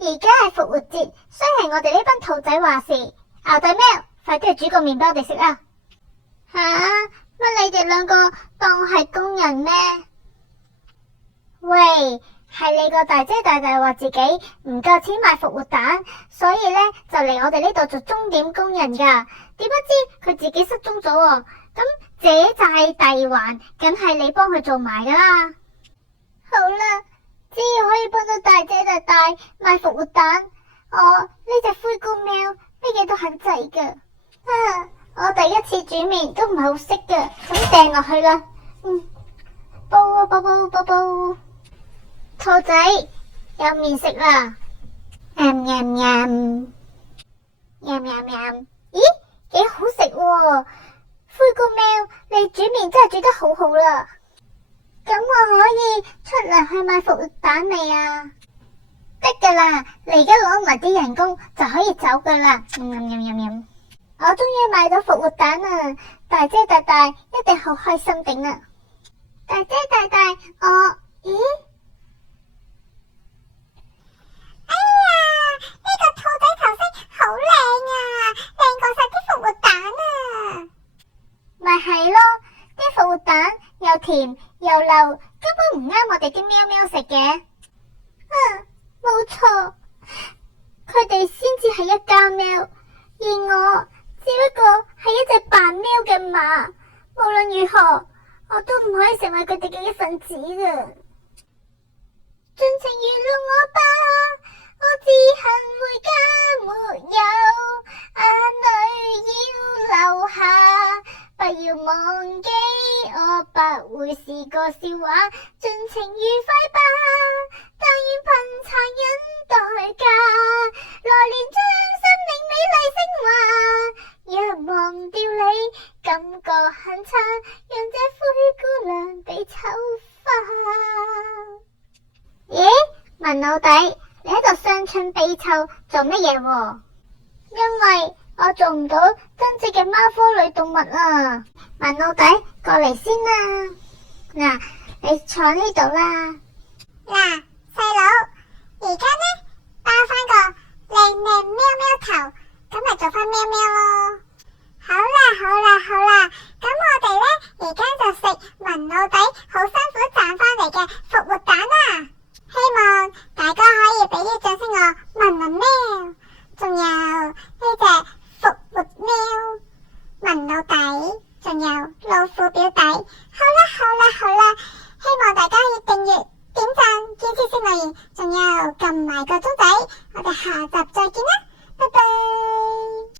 而家係復活節，所以係我哋呢班兔仔話事。牛仔喵，快啲去煮個麵俾我哋食啦！吓，乜你哋兩個當我係工人咩？喂，係你個大姐大大話自己唔夠錢買復活蛋，所以呢就嚟我哋呢度做鐘點工人噶。點不知佢自己失蹤咗喎，咁這債遞還，梗係你幫佢做埋噶啦。好啦，只要可以幫到大姐大大買復活蛋，我呢隻灰姑喵乜嘢都肯制噶。我第一次煮麵都唔係好識噶，咁掟落去啦。煲啊煲煲煲煲，兔仔有麵食啦。냠咦，幾好食喎！灰姑喵，你煮麵真係煮得好好啦。咁我可以出糧去買復活蛋未啊？得噶啦，你而家攞埋啲人工就可以走噶啦。我終於買到復活蛋啦！大姐大大一定好開心頂啦！大姐大大，咦？哎呀，呢個兔仔頭飾好靚啊，靚過晒啲復活蛋啊！咪係咯，啲復活蛋又甜又漏，根本唔啱我哋啲喵喵食嘅。冇錯，佢哋先至係一家喵，而我只不過係一隻扮喵嘅馬。無論如何，我都唔可以成為佢哋嘅一份子噶。盡情娛樂我吧，我自行回家，沒有眼淚要流下，不要忘記我不會是個笑話，盡情愉快吧，但願憑殘忍代價，來年將生命美麗升華。若忘掉你，感覺很差，讓這灰姑娘被醜化。咦，文老弟，你喺度傷春悲秋做乜嘢喎？因為我做唔到真正嘅貓科女動物啊！文老弟，過嚟先啦。嗱，你坐呢度啦。嗱，細佬，而家呢包翻個靚靚喵喵頭，咁咪做翻喵喵咯。好啦，咁我哋呢而家就食文老弟好辛苦賺翻嚟嘅復活蛋啦。希望大家可以俾啲掌聲我文文喵，仲有呢隻復活喵文老弟，仲有老虎表弟。好啦，希望大家可以訂閱、點讚、建設性留言，仲有撳埋個鐘仔。我哋下集再見啦。